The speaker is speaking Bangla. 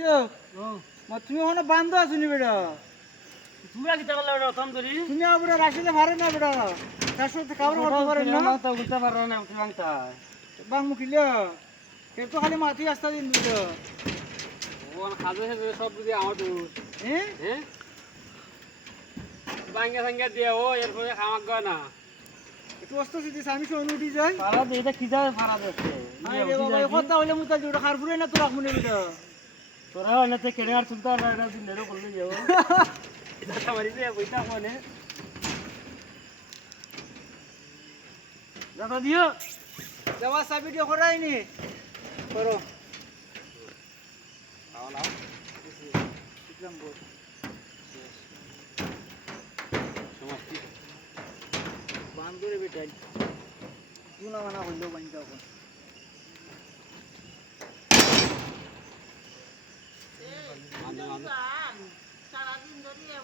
বুঝছো তুমি ওখানে বান্ধ আছো নি বেটা তুমি কি তাহলে রতন ধরি তুমি আবার রাশিতে ভারে না বেটা তার সাথে কাউর করতে পারেন না তো বুঝতে পারো না উঠে ভাঙতা বাং মুখিলে কেউ তো খালি মাটি রাস্তা দিন বুঝছো ওন খাজে সব বুঝি আমার দোষ হ্যাঁ হ্যাঁ ভাঙ্গা ভাঙ্গা দিয়ে ও এরপরে খামাক গয় না একটু অস্ত সিদ্ধি আমি শোন উঠি যাই পারা দে এটা কি যায় পারা যাচ্ছে আরে বাবা এই কথা হইলে মুতা জোড়া খার ফুরে না তোরা মনে বেটা তোরা অনেতে কেড়ে আর চুলতা আর এটা দিনেরও করলে যাও এটা মারি দে বইতা মনে দাদা দিও যাওয়া সাবিডিও করাইনি করো খাও নাও ইসলাম বল সমস্তি বান্ধরে বেটাই জুনা মানা হইলেও বান্ধা এখন মানে মানে সারাদিন ধরে